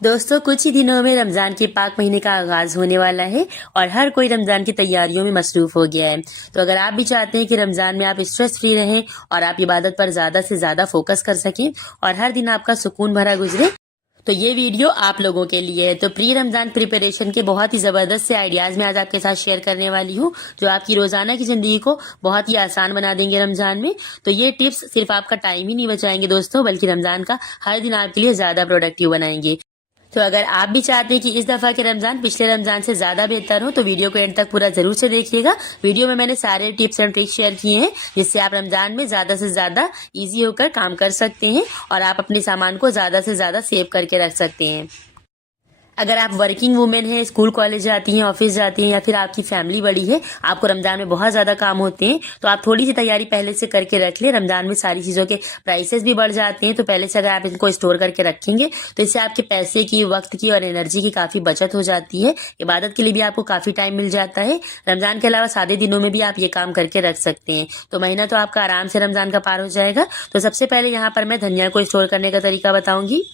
दोस्तों, कुछ ही दिनों में रमज़ान के पाक महीने का आगाज़ होने वाला है और हर कोई रमज़ान की तैयारियों में मसरूफ़ हो गया है। तो अगर आप भी चाहते हैं कि रमज़ान में आप स्ट्रेस फ्री रहें और आप इबादत पर ज़्यादा से ज़्यादा फोकस कर सकें और हर दिन आपका सुकून भरा गुजरे, तो ये वीडियो आप लोगों के लिए है। तो प्री रमज़ान प्रिपरेशन के बहुत ही ज़बरदस्त से आइडियाज़ मैं आज आपके साथ शेयर करने वाली हूँ, जो आपकी रोज़ाना की ज़िंदगी को बहुत ही आसान बना देंगे रमज़ान में। तो ये टिप्स सिर्फ आपका टाइम ही नहीं बचाएंगे दोस्तों, बल्कि रमज़ान का हर दिन आपके लिए ज़्यादा प्रोडक्टिव बनाएंगे। तो अगर आप भी चाहते हैं कि इस दफा के रमजान पिछले रमजान से ज्यादा बेहतर हो, तो वीडियो को एंड तक पूरा जरूर से देखिएगा। वीडियो में मैंने सारे टिप्स एंड ट्रिक्स शेयर किए हैं, जिससे आप रमजान में ज्यादा से ज्यादा इजी होकर काम कर सकते हैं और आप अपने सामान को ज्यादा से ज्यादा सेव करके रख सकते हैं। अगर आप वर्किंग वुमेन हैं, स्कूल कॉलेज जाती हैं, ऑफिस जाती हैं, या फिर आपकी फैमिली बड़ी है, आपको रमजान में बहुत ज्यादा काम होते हैं, तो आप थोड़ी सी तैयारी पहले से करके रख ले। रमजान में सारी चीजों के प्राइसेस भी बढ़ जाते हैं, तो पहले से अगर आप इनको स्टोर करके रखेंगे तो इससे आपके पैसे की, वक्त की और एनर्जी की काफी बचत हो जाती है। इबादत के लिए भी आपको काफी टाइम मिल जाता है। रमजान के अलावा सादे दिनों में भी आप ये काम करके रख सकते हैं, तो महीना तो आपका आराम से रमजान का पार हो जाएगा। तो सबसे पहले यहाँ पर मैं धनिया को स्टोर करने का तरीका बताऊंगी।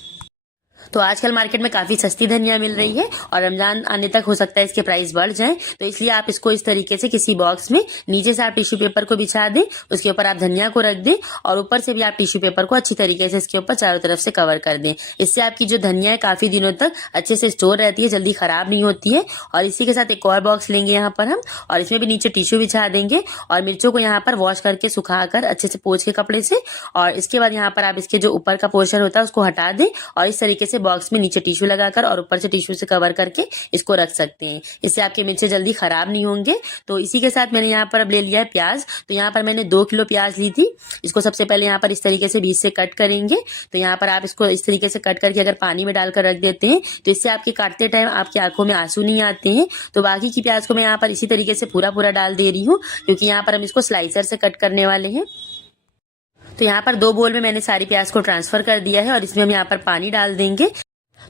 तो आजकल मार्केट में काफी सस्ती धनिया मिल रही है और रमजान आने तक हो सकता है इसके प्राइस बढ़ जाएं, तो इसलिए आप इसको इस तरीके से किसी बॉक्स में नीचे से आप टिश्यू पेपर को बिछा दें, उसके ऊपर आप धनिया को रख दें और ऊपर से भी आप टिश्यू पेपर को अच्छी तरीके से इसके ऊपर चारों तरफ से कवर कर दें। इससे आपकी जो धनिया है काफी दिनों तक अच्छे से स्टोर रहती है, जल्दी खराब नहीं होती है। और इसी के साथ एक और बॉक्स लेंगे यहाँ पर हम, और इसमें भी नीचे टिश्यू बिछा देंगे और मिर्चों को यहाँ पर वॉश करके सुखाकर अच्छे से पोंछ के कपड़े से, और इसके बाद यहाँ पर आप इसके जो ऊपर का पोर्शन होता है उसको हटा दें और इस तरीके से बॉक्स में नीचे टिश्यू लगाकर और ऊपर से टिश्यू से कवर करके इसको रख सकते हैं। इससे आपके मिर्चे जल्दी खराब नहीं होंगे। तो इसी के साथ मैंने यहाँ पर अब ले लिया है प्याज। तो यहाँ पर मैंने 2 किलो प्याज ली थी। इसको सबसे पहले यहाँ पर इस तरीके से बीच से कट करेंगे। तो यहाँ पर आप इसको इस तरीके से कट करके अगर पानी में डालकर रख देते हैं तो इससे आपके काटते टाइम आपकी आंखों में आंसू नहीं आते हैं। तो बाकी की प्याज को मैं यहाँ पर इसी तरीके से पूरा पूरा डाल दे रही हूँ, क्योंकि यहाँ पर हम इसको स्लाइसर से कट करने वाले हैं। तो यहाँ पर 2 बोल में मैंने सारी प्याज को ट्रांसफर कर दिया है और इसमें हम यहाँ पर पानी डाल देंगे।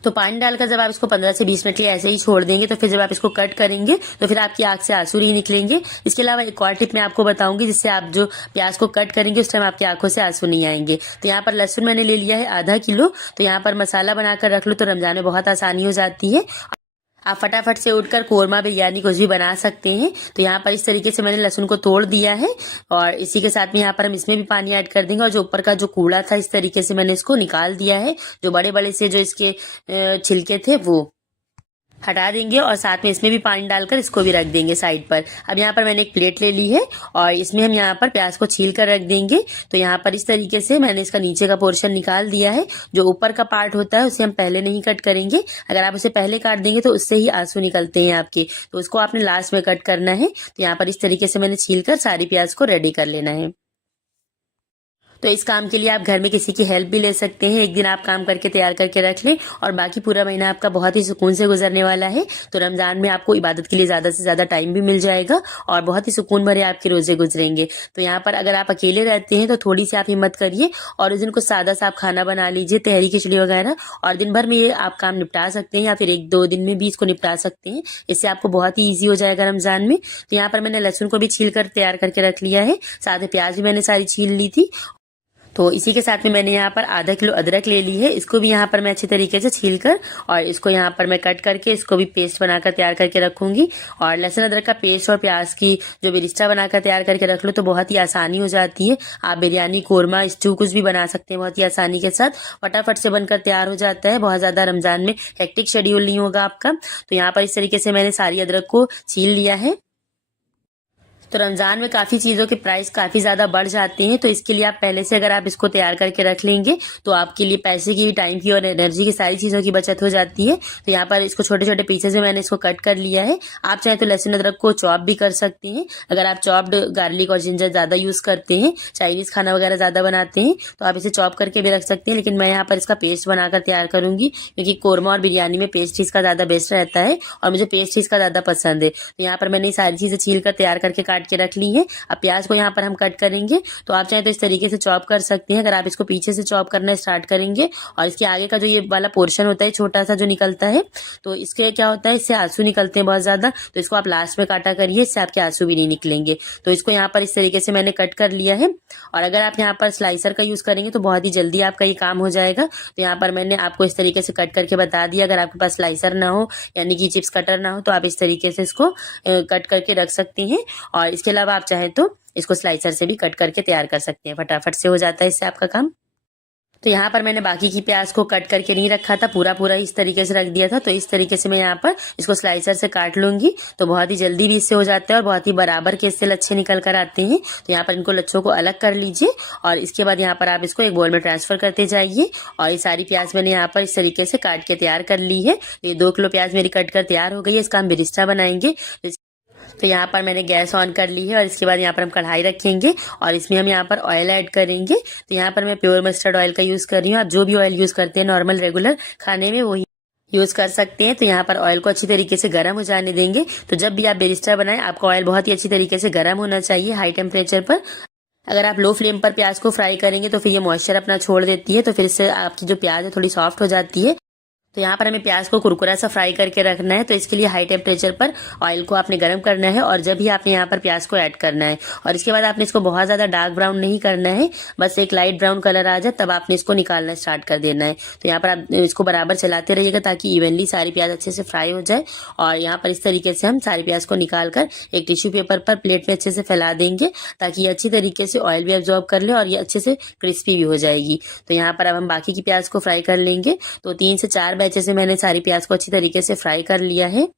तो पानी डालकर जब आप इसको 15 से 20 मिनट के लिए ऐसे ही छोड़ देंगे, तो फिर जब आप इसको कट करेंगे तो फिर आपकी आंख से आंसू नहीं निकलेंगे। इसके अलावा एक और टिप मैं आपको बताऊंगी, जिससे आप जो प्याज को कट करेंगे उस टाइम आपकी आंखों से आंसू नहीं आएंगे। तो यहाँ पर लहसुन मैंने ले लिया है आधा किलो। तो यहाँ पर मसाला बनाकर रख लो तो रमजान में बहुत आसानी हो जाती है। आप फटाफट से उठकर कोरमा, बिरयानी कुछ भी बना सकते हैं। तो यहाँ पर इस तरीके से मैंने लहसुन को तोड़ दिया है और इसी के साथ में यहाँ पर हम इसमें भी पानी ऐड कर देंगे। और जो ऊपर का जो कूड़ा था इस तरीके से मैंने इसको निकाल दिया है, जो बड़े बड़े से जो इसके छिलके थे वो हटा देंगे और साथ में इसमें भी पानी डालकर इसको भी रख देंगे साइड पर। अब यहाँ पर मैंने एक प्लेट ले ली है और इसमें हम यहाँ पर प्याज को छील कर रख देंगे। तो यहाँ पर इस तरीके से मैंने इसका नीचे का पोर्शन निकाल दिया है। जो ऊपर का पार्ट होता है उसे हम पहले नहीं कट करेंगे। अगर आप उसे पहले काट देंगे तो उससे ही आंसू निकलते हैं आपके, तो उसको आपने लास्ट में कट करना है। तो यहाँ पर इस तरीके से मैंने छील कर सारी प्याज को रेडी कर लेना है। तो इस काम के लिए आप घर में किसी की हेल्प भी ले सकते हैं। एक दिन आप काम करके तैयार करके रख लें और बाकी पूरा महीना आपका बहुत ही सुकून से गुजरने वाला है। तो रमजान में आपको इबादत के लिए ज्यादा से ज्यादा टाइम भी मिल जाएगा और बहुत ही सुकून भरे आपके रोजे गुजरेंगे। तो यहाँ पर अगर आप अकेले रहते हैं तो थोड़ी सी आप हिम्मत करिए और उस दिन को सादा सा आप खाना बना लीजिए, तहरी खिचड़ी वगैरह, और दिन भर में ये आप काम निपटा सकते हैं या फिर 1-2 दिन में भी इसको निपटा सकते हैं। इससे आपको बहुत ही ईजी हो जाएगा रमजान में। तो यहाँ पर मैंने लहसुन को भी छील कर तैयार करके रख लिया है, साथ ही प्याज भी मैंने सारी छील ली थी। तो इसी के साथ में मैंने यहाँ पर आधा किलो अदरक ले ली है। इसको भी यहाँ पर मैं अच्छे तरीके से छील कर और इसको यहाँ पर मैं कट करके इसको भी पेस्ट बनाकर तैयार करके रखूंगी। और लहसुन अदरक का पेस्ट और प्याज की जो बिरिस्टा बनाकर तैयार करके रख लो तो बहुत ही आसानी हो जाती है। आप बिरयानी, कोरमा, स्टू कुछ भी बना सकते हैं बहुत ही आसानी के साथ, फटाफट से बनकर तैयार हो जाता है। बहुत ज्यादा रमजान में हेक्टिक शेड्यूल नहीं होगा आपका। तो यहाँ पर इस तरीके से मैंने सारी अदरक को छील लिया है। तो रमजान में काफी चीजों के प्राइस काफी ज्यादा बढ़ जाते हैं, तो इसके लिए आप पहले से अगर आप इसको तैयार करके रख लेंगे तो आपके लिए पैसे की, टाइम की और एनर्जी की सारी चीजों की बचत हो जाती है। तो यहाँ पर इसको छोटे छोटे पीसेस में मैंने इसको कट कर लिया है। आप चाहे तो लहसुन अदरक को चॉप भी कर सकते हैं। अगर आप चॉप्ड गार्लिक और जिंजर ज्यादा यूज करते हैं, चाइनीज खाना वगैरह ज्यादा बनाते हैं, तो आप इसे चॉप करके भी रख सकते हैं। लेकिन मैं यहाँ पर इसका पेस्ट बनाकर तैयार करूंगी, क्योंकि कोरमा और बिरयानी में पेस्ट इसका ज्यादा बेस्ट रहता है और मुझे पेस्ट इसका ज्यादा पसंद है। तो यहाँ पर मैंने सारी चीजें छील कर तैयार करके काट काट के रख ली है। अब प्याज को यहाँ पर हम कट करेंगे। तो आप चाहे तो इस तरीके से चॉप कर सकते हैं। अगर आप इसको पीछे से चॉप करना स्टार्ट करेंगे और इसके आगे का जो ये वाला पोर्शन होता है छोटा सा जो निकलता है, तो इसके क्या होता है, इससे आंसू निकलते हैं बहुत ज्यादा, तो इसको आप लास्ट में काटा करिए, इससे आपके आंसू भी नहीं निकलेंगे। तो इसको यहाँ पर इस तरीके से मैंने कट कर लिया है। और अगर आप यहाँ पर स्लाइसर का यूज करेंगे तो बहुत ही जल्दी आपका ये काम हो जाएगा। तो यहाँ पर मैंने आपको इस तरीके से कट करके बता दिया। अगर आपके पास स्लाइसर ना हो यानी कि चिप्स कटर ना हो तो आप इस तरीके से इसको कट करके रख सकती हैं। और इसके अलावा आप चाहें तो इसको स्लाइसर से भी कट करके तैयार कर सकते हैं, फटाफट से हो जाता है इससे आपका काम। तो यहाँ पर मैंने बाकी की प्याज को कट करके नहीं रखा था, पूरा इस तरीके से रख दिया था। तो इस तरीके से मैं यहाँ पर इसको स्लाइसर से काट लूंगी, तो बहुत ही जल्दी भी इससे हो जाता है और बहुत ही बराबर के इससे लच्छे निकल कर आते हैं। तो यहाँ पर इनको लच्छों को अलग कर लीजिए और इसके बाद यहाँ पर आप इसको एक बोल में ट्रांसफर करते जाइए। और ये सारी प्याज मैंने यहाँ पर इस तरीके से काट के तैयार कर ली है। ये 2 किलो प्याज मेरी कट कर तैयार हो गई है। इसका हम बिरिस्ता बनाएंगे। तो यहाँ पर मैंने गैस ऑन कर ली है और इसके बाद यहाँ पर हम कढ़ाई रखेंगे और इसमें हम यहाँ पर ऑयल ऐड करेंगे। तो यहाँ पर मैं प्योर मस्टर्ड ऑयल का यूज कर रही हूँ। आप जो भी ऑयल यूज करते हैं नॉर्मल रेगुलर खाने में वही यूज कर सकते हैं। तो यहाँ पर ऑयल को अच्छी तरीके से गर्म हो जाने देंगे। तो जब भी आप बेरिस्टा बनाएं आपका ऑयल बहुत ही अच्छी तरीके से गर्म होना चाहिए, हाई टेम्परेचर पर। अगर आप लो फ्लेम पर प्याज को फ्राई करेंगे तो फिर ये मॉइस्चर अपना छोड़ देती है, तो फिर इससे आपकी जो प्याज है थोड़ी सॉफ्ट हो जाती है। तो यहाँ पर हमें प्याज को कुरकुरा सा फ्राई करके रखना है। तो इसके लिए हाई टेम्परेचर पर ऑयल को आपने गर्म करना है और जब भी आपने यहाँ पर प्याज को ऐड करना है। और इसके बाद आपने इसको बहुत ज्यादा डार्क ब्राउन नहीं करना है, बस एक लाइट ब्राउन कलर आ जाए तब आपने इसको निकालना स्टार्ट कर देना है। तो यहाँ पर आप इसको बराबर चलाते रहिएगा ताकि इवनली सारी प्याज अच्छे से फ्राई हो जाए। और यहाँ पर इस तरीके से हम सारी प्याज को निकाल कर एक टिश्यू पेपर पर प्लेट में अच्छे से फैला देंगे ताकि ये अच्छी तरीके से ऑयल भी एब्जॉर्ब कर ले और ये अच्छे से क्रिस्पी भी हो जाएगी। तो यहाँ पर अब हम बाकी की प्याज को फ्राई कर लेंगे। तो 3 से 4 बैचे से मैंने सारी प्याज को अच्छी तरीके से फ्राई कर लिया है।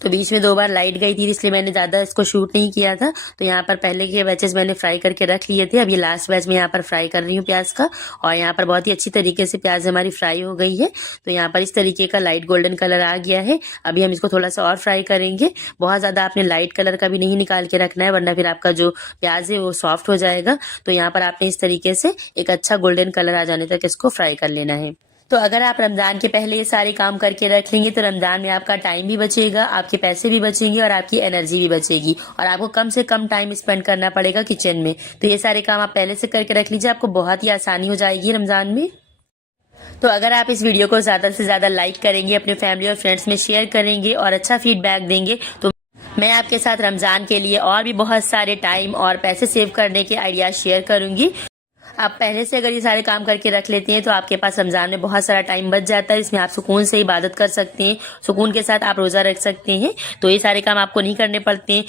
तो बीच में 2 बार लाइट गई थी इसलिए मैंने ज्यादा इसको शूट नहीं किया था। तो यहाँ पर पहले के बैचेस मैंने फ्राई करके रख लिए थे। अब ये लास्ट बैच में यहाँ पर फ्राई कर रही हूँ प्याज का और यहाँ पर बहुत ही अच्छी तरीके से प्याज हमारी फ्राई हो गई है। तो यहाँ पर इस तरीके का लाइट गोल्डन कलर आ गया है। अभी हम इसको थोड़ा सा और फ्राई करेंगे। बहुत ज्यादा आपने लाइट कलर का भी नहीं निकाल के रखना है वरना फिर आपका जो प्याज है वो सॉफ्ट हो जाएगा। तो यहाँ पर आपने इस तरीके से एक अच्छा गोल्डन कलर आ जाने तक इसको फ्राई कर लेना है। तो अगर आप रमजान के पहले ये सारे काम करके रख लेंगे तो रमजान में आपका टाइम भी बचेगा, आपके पैसे भी बचेंगे और आपकी एनर्जी भी बचेगी और आपको कम से कम टाइम स्पेंड करना पड़ेगा किचन में। तो ये सारे काम आप पहले से करके रख लीजिए, आपको बहुत ही आसानी हो जाएगी रमजान में। तो अगर आप इस वीडियो को ज्यादा से ज्यादा लाइक करेंगे, अपने फैमिली और फ्रेंड्स में शेयर करेंगे और अच्छा फीडबैक देंगे तो मैं आपके साथ रमजान के लिए और भी बहुत सारे टाइम और पैसे सेव करने के आइडियाज शेयर करूंगी। आप पहले से अगर ये सारे काम करके रख लेते हैं तो आपके पास रमजान में बहुत सारा टाइम बच जाता है। इसमें आप सुकून से इबादत कर सकते हैं, सुकून के साथ आप रोजा रख सकते हैं। तो ये सारे काम आपको नहीं करने पड़ते हैं।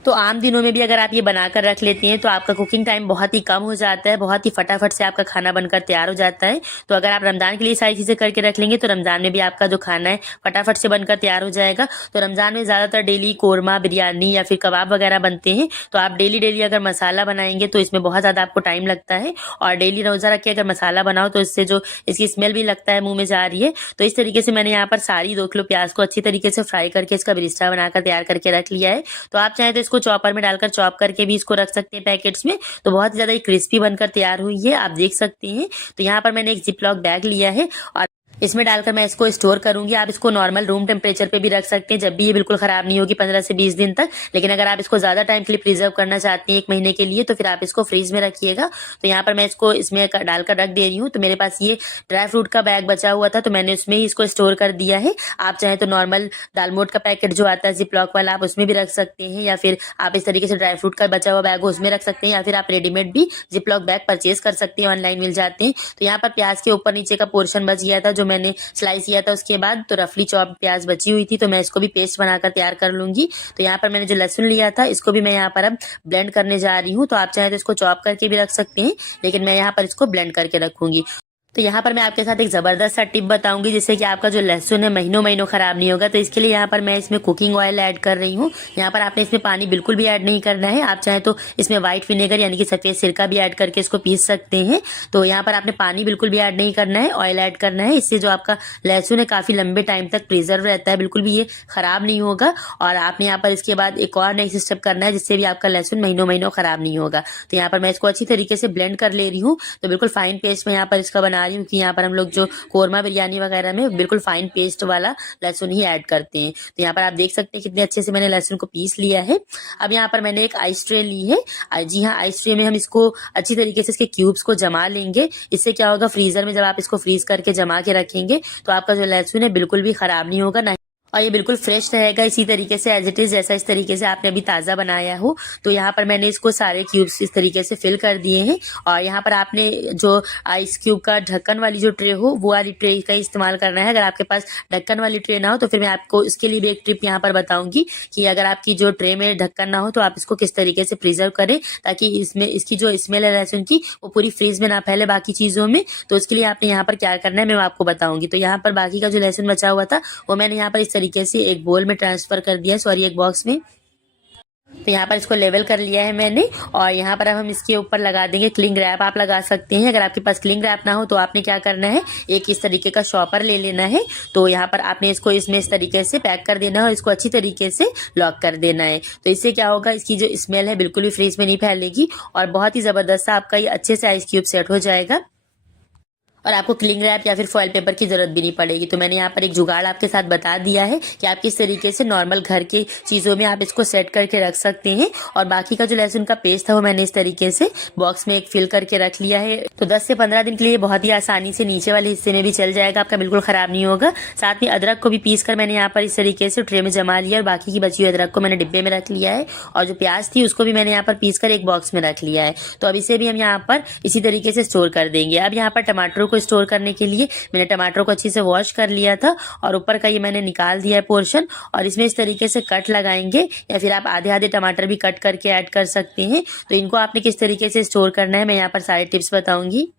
तो आम दिनों में भी अगर आप ये बनाकर रख लेते हैं तो आपका कुकिंग टाइम बहुत ही कम हो जाता है, बहुत ही फटाफट से आपका खाना बनकर तैयार हो जाता है। तो अगर आप रमजान के लिए सारी चीजें करके रख लेंगे तो रमजान में भी आपका जो खाना है फटाफट से बनकर तैयार हो जाएगा। तो रमजान में ज्यादातर डेली कोरमा, बिरयानी या फिर कबाब वगैरह बनते हैं। तो आप डेली अगर मसाला बनाएंगे तो इसमें बहुत ज्यादा आपको टाइम लगता है और डेली रोजा रख के अगर मसाला बनाओ तो इससे जो इसकी स्मेल भी लगता है मुंह में जा रही है। तो इस तरीके से मैंने यहाँ पर सारी 2 किलो प्याज को अच्छी तरीके से फ्राई करके इसका बिरिस्ता बनाकर तैयार करके रख लिया है। तो आप चाहे तो इसको चॉपर में डालकर चॉप करके भी इसको रख सकते हैं पैकेट्स में। तो बहुत ही ज्यादा क्रिस्पी बनकर तैयार हुई है, आप देख सकते हैं। तो यहाँ पर मैंने एक जिपलॉक बैग लिया है और इसमें डालकर मैं इसको स्टोर करूंगी। आप इसको नॉर्मल रूम टेम्परेचर पे भी रख सकते हैं जब भी ये बिल्कुल खराब नहीं होगी 15 से 20 दिन तक। लेकिन अगर आप इसको ज्यादा टाइम के लिए प्रिजर्व करना चाहते हैं 1 महीने के लिए तो फिर आप इसको फ्रीज में रखिएगा। तो यहाँ पर मैं इसको इसमें डालकर रख दे रही हूँ। तो मेरे पास ये ड्राई फ्रूट का बैग बचा हुआ था तो मैंने उसमें ही इसको स्टोर कर दिया है। आप चाहे तो नॉर्मल दालमोट का पैकेट जो आता है जिपलॉक वाला आप उसमें भी रख सकते हैं या फिर आप इस तरीके से ड्राई फ्रूट का बचा हुआ बैग हो उसमें रख सकते हैं या फिर आप रेडीमेड भी जिपलॉक बैग परचेज कर सकते हैं, ऑनलाइन मिल जाते हैं। तो यहाँ पर प्याज के ऊपर नीचे का पोर्शन बच गया था जो मैंने स्लाइस किया था उसके बाद। तो रफली चॉप प्याज बची हुई थी तो मैं इसको भी पेस्ट बनाकर तैयार कर लूंगी। तो यहाँ पर मैंने जो लहसुन लिया था इसको भी मैं यहाँ पर अब ब्लेंड करने जा रही हूँ। तो आप चाहे तो इसको चॉप करके भी रख सकते हैं लेकिन मैं यहाँ पर इसको ब्लेंड करके रखूंगी। तो यहाँ पर मैं आपके साथ एक जबरदस्त सा टिप बताऊंगी जिससे कि आपका जो लहसुन है महीनों खराब नहीं होगा। तो इसके लिए यहाँ पर मैं इसमें कुकिंग ऑयल ऐड कर रही हूँ। यहाँ पर आपने इसमें पानी बिल्कुल भी ऐड नहीं करना है। आप चाहे तो इसमें व्हाइट विनेगर यानी कि सफेद सिरका भी ऐड करके इसको पीस सकते हैं। तो यहाँ पर आपने पानी बिल्कुल भी ऐड नहीं करना है, ऑयल ऐड करना है। इससे जो आपका लहसुन है काफी लंबे टाइम तक प्रिजर्व रहता है, बिल्कुल भी ये खराब नहीं होगा। और आपने यहाँ पर इसके बाद एक और नेक्स्ट स्टेप करना है जिससे भी आपका लहसुन महीनों खराब नहीं होगा। तो यहाँ पर मैं इसको अच्छी तरीके से ब्लेंड कर ले रही हूँ। तो बिल्कुल फाइन पेस्ट मैं यहाँ पर इसका बना बना रही हूँ कि यहाँ पर हम लोग जो कोरमा बिरयानी वगैरह में बिल्कुल फाइन पेस्ट वाला लहसुन ही ऐड करते हैं। तो यहाँ पर आप देख सकते हैं कितने अच्छे से मैंने लहसुन को पीस लिया है। अब यहाँ पर मैंने एक आइस ट्रे ली है। जी हाँ, आइस ट्रे में हम इसको अच्छी तरीके से इसके क्यूब्स को जमा लेंगे। इससे क्या होगा, फ्रीजर में जब आप इसको फ्रीज करके जमा के रखेंगे तो आपका जो लहसुन है बिल्कुल भी खराब नहीं होगा, ना और ये बिल्कुल फ्रेश रहेगा, इसी तरीके से एज इट इज, जैसा इस तरीके से आपने अभी ताज़ा बनाया हो। तो यहाँ पर मैंने इसको सारे क्यूब्स इस तरीके से फिल कर दिए हैं। और यहाँ पर आपने जो आइस क्यूब का ढक्कन वाली जो ट्रे हो वो वाली ट्रे का इस्तेमाल करना है। अगर आपके पास ढक्कन वाली ट्रे ना हो तो फिर मैं आपको इसके लिए भी एक ट्रिप यहाँ पर बताऊंगी कि अगर आपकी जो ट्रे में ढक्कन ना हो तो आप इसको किस तरीके से प्रिजर्व करें, ताकि इसमें इसकी जो स्मेल है लहसुन की वो पूरी फ्रीज में ना फैले बाकी चीज़ों में। तो उसके लिए आपने यहाँ पर क्या करना है मैं आपको बताऊंगी। तो यहाँ पर बाकी का जो लहसुन बचा हुआ था वो मैंने यहाँ पर इस तरीके से एक बोल में ट्रांसफर कर दिया है, सॉरी एक बॉक्स में। तो यहाँ पर इसको लेवल कर लिया है मैंने। और यहाँ पर अब हम इसके ऊपर लगा देंगे क्लिंग रैप। आप लगा सकते हैं, अगर आपके पास क्लिंग रैप ना हो तो आपने क्या करना है, एक इस तरीके का शॉपर ले लेना है। तो यहाँ पर आपने इसको इसमें इस तरीके से पैक कर देना है और इसको अच्छी तरीके से लॉक कर देना है। तो इससे क्या होगा, इसकी जो स्मेल है बिल्कुल भी फ्रीज में नहीं फैलेगी और बहुत ही ज़बरदस्त आपका ये अच्छे से आइस क्यूब सेट हो जाएगा और आपको क्लिंग रैप या फिर फॉइल पेपर की जरूरत भी नहीं पड़ेगी। तो मैंने यहाँ पर एक जुगाड़ आपके साथ बता दिया है कि आप किस तरीके से नॉर्मल घर की चीज़ों में आप इसको सेट करके रख सकते हैं। और बाकी का जो लहसुन का पेस्ट था वो मैंने इस तरीके से बॉक्स में एक फिल करके रख लिया है। तो 10 से 15 दिन के लिए बहुत ही आसानी से नीचे वाले हिस्से में भी चल जाएगा, आपका बिल्कुल खराब नहीं होगा। साथ में अदरक को भी पीस कर मैंने यहाँ पर इस तरीके से ट्रे में जमा लिया और बाकी की बची हुई अदरक को मैंने डिब्बे में रख लिया है। और जो प्याज थी उसको भी मैंने यहाँ पर पीस कर एक बॉक्स में रख लिया है। तो अब इसे भी हम यहाँ पर इसी तरीके से स्टोर कर देंगे। अब यहाँ पर टमाटरों को स्टोर करने के लिए मैंने टमाटरों को अच्छे से वॉश कर लिया था और ऊपर का ये मैंने निकाल दिया है पोर्शन। और इसमें इस तरीके से कट लगाएंगे या फिर आप आधे आधे टमाटर भी कट करके ऐड कर सकते हैं। तो इनको आपने किस तरीके से स्टोर करना है मैं यहाँ पर सारे टिप्स बताऊंगी।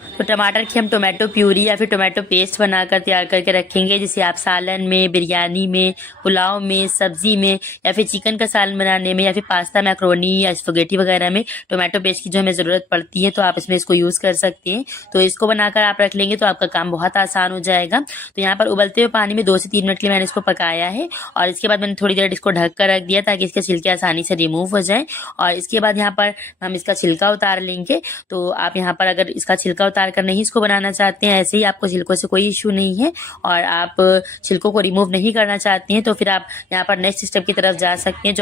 तो टमाटर की हम टोमेटो प्यूरी या फिर टोमेटो पेस्ट बनाकर तैयार करके रखेंगे, जिसे आप सालन में, बिरयानी में, पुलाव में, सब्जी में या फिर चिकन का सालन बनाने में या फिर पास्ता, मैक्रोनी या स्पगेटी वगैरह में टोमेटो पेस्ट की जो हमें ज़रूरत पड़ती है तो आप इसमें इसको यूज़ कर सकते हैं। तो इसको बनाकर आप रख लेंगे तो आपका काम बहुत आसान हो जाएगा। तो यहाँ पर उबलते हुए पानी में 2 से 3 मिनट के लिए मैंने इसको पकाया है और इसके बाद मैंने थोड़ी देर इसको ढक कर रख दिया ताकि इसके छिलके आसानी से रिमूव हो जाए। और इसके बाद यहाँ पर हम इसका छिलका उतार लेंगे। तो आप यहाँ पर अगर इसका छिलका उतार कर नहीं इसको बनाना चाहते हैं, ऐसे ही आपको छिलकों से कोई इशू नहीं है और आप छिलकों को रिमूव नहीं करना चाहते हैं तो फिर आप यहाँ पर नेक्स्ट स्टेप की तरफ जा सकते हैं।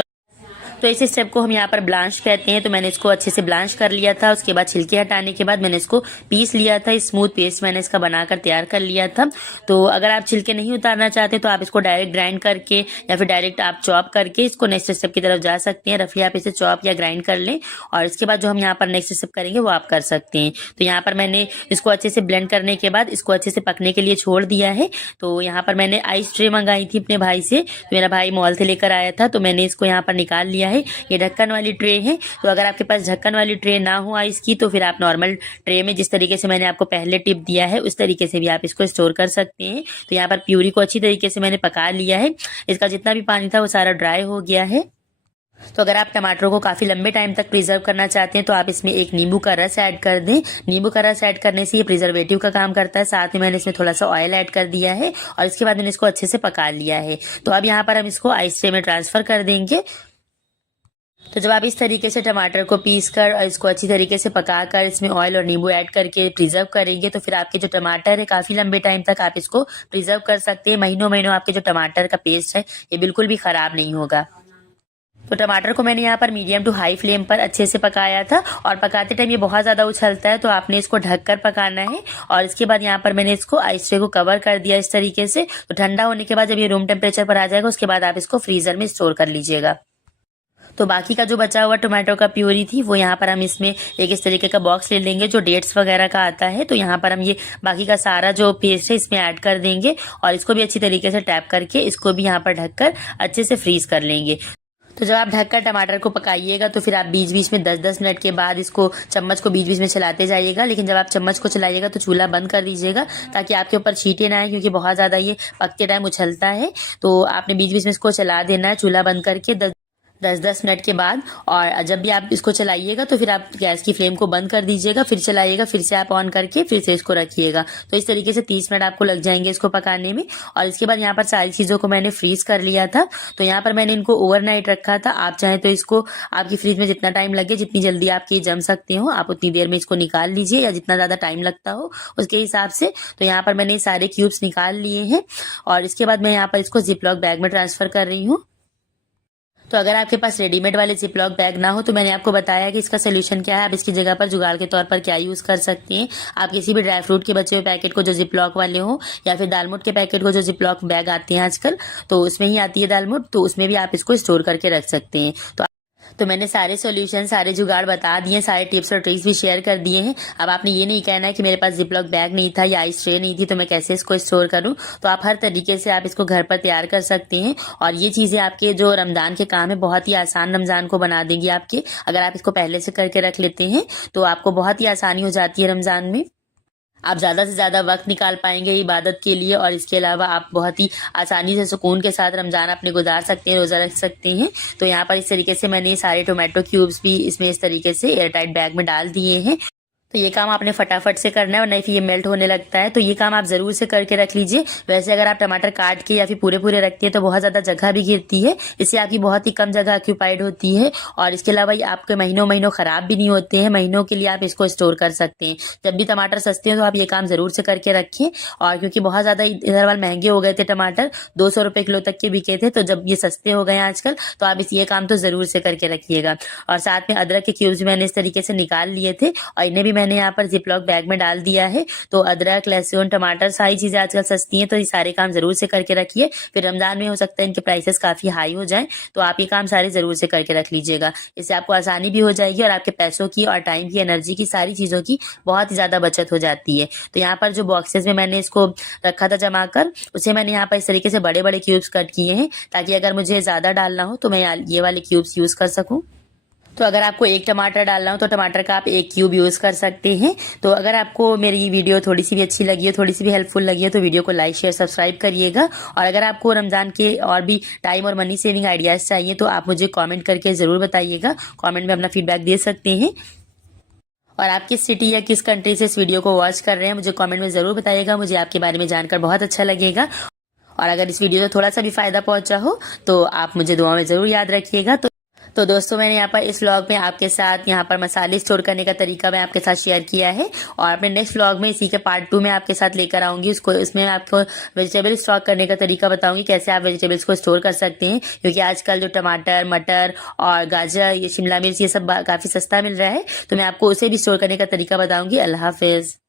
तो इस स्टेप को हम यहाँ पर ब्लांच कहते हैं। तो मैंने इसको अच्छे से ब्लांच कर लिया था। उसके बाद छिलके हटाने के बाद मैंने इसको पीस लिया था, स्मूथ पेस्ट मैंने इसका बनाकर तैयार कर लिया था। तो अगर आप छिलके नहीं उतारना चाहते तो आप इसको डायरेक्ट ग्राइंड करके या फिर डायरेक्ट आप चॉप करके इसको नेक्स्ट स्टेप की तरफ जा सकते हैं। रफली आप इसे चॉप या ग्राइंड कर लें और इसके बाद जो हम यहाँ पर नेक्स्ट स्टेप करेंगे वो आप कर सकते हैं। तो यहाँ पर मैंने इसको अच्छे से ब्लेंड करने के बाद इसको अच्छे से पकने के लिए छोड़ दिया है। तो यहाँ पर मैंने आइस ट्रे मंगाई थी अपने भाई से, तो मेरा भाई मॉल से लेकर आया था तो मैंने इसको यहाँ पर निकाल लिया है। ये ढक्कन वाली ट्रे है। तो अगर आपके पास ढक्कन वाली ट्रे ना हो आइस की तो फिर आप नॉर्मल ट्रे में जिस तरीके से मैंने आपको पहले टिप दिया है उस तरीके से भी आप इसको स्टोर कर सकते हैं। तो यहाँ पर प्यूरी को अच्छी तरीके से मैंने पका लिया है। इसका जितना भी पानी था वो सारा ड्राई हो गया है। तो अगर आप टमाटरों को काफ़ी लंबे टाइम तक प्रिजर्व करना चाहते हैं तो आप इसमें एक नींबू का रस ऐड कर दें। नींबू का रस ऐड करने से ये प्रिजर्वेटिव का काम करता है। साथ में मैंने इसमें थोड़ा सा ऑयल ऐड कर दिया है और इसके बाद मैंने इसको अच्छे से पका लिया है। तो अब यहाँ पर हम इसको आइस ट्रे में ट्रांसफ़र कर देंगे। तो जब आप इस तरीके से टमाटर को पीस कर और इसको अच्छी तरीके से पकाकर इसमें ऑयल और नींबू ऐड करके प्रिजर्व करेंगे तो फिर आपके जो टमाटर है काफ़ी लंबे टाइम तक आप इसको प्रिजर्व कर सकते हैं। महीनों महीनों आपके जो टमाटर का पेस्ट है ये बिल्कुल भी ख़राब नहीं होगा। तो टमाटर को मैंने यहाँ पर मीडियम टू हाई फ्लेम पर अच्छे से पकाया था और पकाते टाइम ये बहुत ज़्यादा उछलता है तो आपने इसको ढककर पकाना है। और इसके बाद यहाँ पर मैंने इसको आइस ट्रे को कवर कर दिया इस तरीके से। तो ठंडा होने के बाद जब ये रूम टेम्परेचर पर आ जाएगा उसके बाद आप इसको फ्रीज़र में स्टोर कर लीजिएगा। तो बाकी का जो बचा हुआ टोमेटो का प्यूरी थी वो यहाँ पर हम इसमें एक इस तरीके का बॉक्स ले लेंगे जो डेट्स वगैरह का आता है। तो यहाँ पर हम ये बाकी का सारा जो पेस्ट है इसमें ऐड कर देंगे और इसको भी अच्छी तरीके से टैप करके इसको भी यहाँ पर ढककर अच्छे से फ्रीज कर लेंगे। तो जब आप ढककर टमाटर को पकाइएगा तो फिर आप बीच बीच में 10-10 मिनट के बाद इसको चम्मच को बीच बीच में चलाते जाइएगा। लेकिन जब आप चम्मच को चलाइएगा तो चूल्हा बंद कर दीजिएगा ताकि आपके ऊपर छींटे ना आए, क्योंकि बहुत ज़्यादा ये पकते टाइम उछलता है। तो आपने बीच बीच में इसको चला देना है चूल्हा बंद करके 10-10 मिनट के बाद। और जब भी आप इसको चलाइएगा तो फिर आप गैस की फ्लेम को बंद कर दीजिएगा, फिर चलाइएगा, फिर से आप ऑन करके फिर से इसको रखिएगा। तो इस तरीके से 30 मिनट आपको लग जाएंगे इसको पकाने में। और इसके बाद यहाँ पर सारी चीज़ों को मैंने फ्रीज कर लिया था। तो यहाँ पर मैंने इनको ओवरनाइट रखा था। आप चाहें तो इसको आपकी फ्रीज में जितना टाइम लगे, जितनी जल्दी आपके ये जम सकते हो, आप उतनी देर में इसको निकाल लीजिए, या जितना ज़्यादा टाइम लगता हो उसके हिसाब से। तो यहाँ पर मैंने सारे क्यूब्स निकाल लिए हैं और इसके बाद मैं यहाँ पर इसको जिपलॉक बैग में ट्रांसफ़र कर रही हूँ। तो अगर आपके पास रेडीमेड वाले जिपलॉक बैग ना हो तो मैंने आपको बताया कि इसका सोल्यूशन क्या है। आप इसकी जगह पर जुगाड़ के तौर पर क्या यूज़ कर सकते हैं। आप किसी भी ड्राई फ्रूट के बचे हुए पैकेट को जो जिपलॉक वाले हो, या फिर दालमोट के पैकेट को जो जिपलॉक बैग आते हैं आजकल, तो उसमें ही आती है दालमोट, तो उसमें भी आप इसको स्टोर करके रख सकते हैं। तो मैंने सारे सॉल्यूशन, सारे जुगाड़ बता दिए, सारे टिप्स और ट्रिक्स भी शेयर कर दिए हैं। अब आपने ये नहीं कहना है कि मेरे पास जिपलॉक बैग नहीं था या आइस ट्रे नहीं थी तो मैं कैसे इसको स्टोर करूं। तो आप हर तरीके से आप इसको घर पर तैयार कर सकते हैं और ये चीज़ें आपके जो रमज़ान के काम है बहुत ही आसान रमज़ान को बना देंगी आपके। अगर आप इसको पहले से करके रख लेते हैं तो आपको बहुत ही आसानी हो जाती है रमज़ान में। आप ज़्यादा से ज़्यादा वक्त निकाल पाएंगे इबादत के लिए और इसके अलावा आप बहुत ही आसानी से सुकून के साथ रमज़ान अपने गुजार सकते हैं, रोज़ा रख सकते हैं। तो यहाँ पर इस तरीके से मैंने सारे टोमेटो क्यूब्स भी इसमें इस तरीके से एयरटाइट बैग में डाल दिए हैं। तो ये काम आपने फटाफट से करना है, और नहीं फिर ये मेल्ट होने लगता है। तो ये काम आप ज़रूर से करके रख लीजिए। वैसे अगर आप टमाटर काट के या फिर पूरे पूरे रखते हैं तो बहुत ज़्यादा जगह भी गिरती है, इससे आपकी बहुत ही कम जगह ऑक्यूपाइड होती है। और इसके अलावा ये आपके महीनों महीनों ख़राब भी नहीं होते हैं, महीनों के लिए आप इसको स्टोर कर सकते हैं। जब भी टमाटर सस्ते हैं तो आप ये काम ज़रूर से करके रखें। और क्योंकि बहुत ज़्यादा इधर वाल महंगे हो गए थे, टमाटर 200 रुपये किलो तक के बिके थे, तो जब ये सस्ते हो गए आजकल तो आप ये काम तो ज़रूर से करके रखिएगा। और साथ में अदरक के क्यूब्स मैंने इस तरीके से निकाल लिए थे और इन्हें भी मैंने यहाँ पर जिपलॉक बैग में डाल दिया है। तो अदरक, लहसुन, टमाटर सारी चीजें आजकल सस्ती हैं, तो ये सारे काम जरूर से करके रखिए। फिर रमजान में हो सकता है इनके प्राइसेस काफी हाई हो जाएं, तो आप ये काम सारे जरूर से करके रख लीजिएगा। इससे आपको आसानी भी हो जाएगी और आपके पैसों की और टाइम की, एनर्जी की, सारी चीजों की बहुत ही ज्यादा बचत हो जाती है। तो यहाँ पर जो बॉक्सेस में मैंने इसको रखा था जमा कर, उसे मैंने यहाँ पर इस तरीके से बड़े बड़े क्यूब्स कट किए हैं, ताकि अगर मुझे ज्यादा डालना हो तो मैं ये वाले क्यूब्स यूज कर सकूं। तो अगर आपको एक टमाटर डालना हो तो टमाटर का आप एक क्यूब यूज़ कर सकते हैं। तो अगर आपको मेरी वीडियो थोड़ी सी भी अच्छी लगी है, थोड़ी सी भी हेल्पफुल लगी है, तो वीडियो को लाइक, शेयर, सब्सक्राइब करिएगा। और अगर आपको रमज़ान के और भी टाइम और मनी सेविंग आइडियाज़ चाहिए तो आप मुझे कमेंट करके ज़रूर बताइएगा। कमेंट में अपना फीडबैक दे सकते हैं। और आप किस सिटी या किस कंट्री से इस वीडियो को वॉच कर रहे हैं मुझे कमेंट में ज़रूर बताइएगा। मुझे आपके बारे में जानकर बहुत अच्छा लगेगा। और अगर इस वीडियो से थोड़ा सा भी फ़ायदा पहुंचा हो तो आप मुझे दुआ में ज़रूर याद रखिएगा। तो दोस्तों, मैंने यहाँ पर इस व्लॉग में आपके साथ यहाँ पर मसाले स्टोर करने का तरीका मैं आपके साथ शेयर किया है। और अपने नेक्स्ट व्लॉग में इसी के पार्ट 2 में आपके साथ लेकर आऊँगी। उसमें आपको वेजिटेबल स्टॉक करने का तरीका बताऊँगी, कैसे आप वेजिटेबल्स को स्टोर कर सकते हैं। क्योंकि आजकल जो टमाटर, मटर और गाजर, ये शिमला मिर्च, ये सब काफ़ी सस्ता मिल रहा है, तो मैं आपको उसे भी स्टोर करने का तरीका बताऊँगी। अल्लाह हाफिज़।